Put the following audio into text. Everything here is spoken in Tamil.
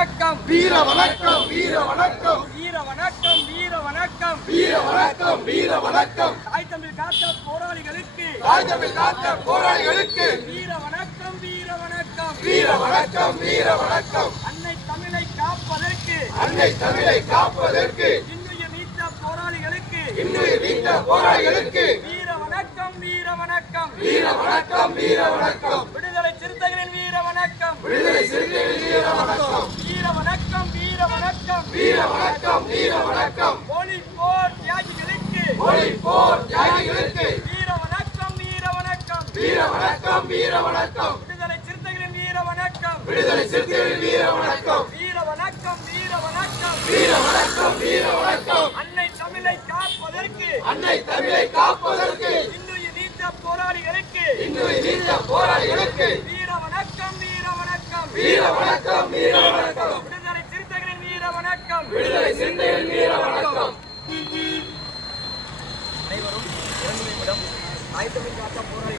வணக்கம் வீர வணக்கம் வீர வணக்கம் வீர வணக்கம் வீர வணக்கம் வீர வணக்கம் வீர வணக்கம் தாய் தமிழ் காத்த போராளிகளுக்கு தாய் தமிழ் காத்த போராளிகளுக்கு வீர வணக்கம் வீர வணக்கம் வீர வணக்கம் வீர வணக்கம் அன்னை தமிழை காப்பதற்கு அன்னை தமிழை காப்பதற்கு இன்னுயிர் நீத்த போராளிகளுக்கு இன்னுயிர் நீத்த போராளிகளுக்கு வீர வணக்கம் வீர வணக்கம் வீர வணக்கம் வீர வணக்கம் விடுதலை சிறுத்தைகளின் வீர வணக்கம் விடுதலை சிறுத்தைகளின் வீர வணக்கம் வீர வணக்கம் வீர வணக்கம் வீர வணக்கம் வீர வணக்கம் போலி போர் தியாகிகளுக்கு போலி போர் தியாகிகளுக்கு வீர வணக்கம் வீர வணக்கம் வீர வணக்கம் வீர வணக்கம் விடுதலை சிறுத்தைகளின் வீர வணக்கம் விடுதலை சிறுத்தைகளின் வீர வணக்கம் வீர வணக்கம் வீர வணக்கம் வீர வணக்கம் வீர வணக்கம் அன்னை தமிழை காப்பதற்கு அன்னை தமிழை காப்பதற்கு இன்னுயிர் நீத்த போராளிகளுக்கு இன்னுயிர் நீத்த போராளிகளுக்கு வீர வணக்கம் வீர வணக்கம் வீர வணக்கம் வீர வணக்கம் விடுதலை சிறுத்தைகளின் வீர வணக்கம் விடுதலை சிறுத்தைகளின் வீர வணக்கம் அனைவரும் 2 நிமிடம் தாய் தமிழ் காத்த போராளி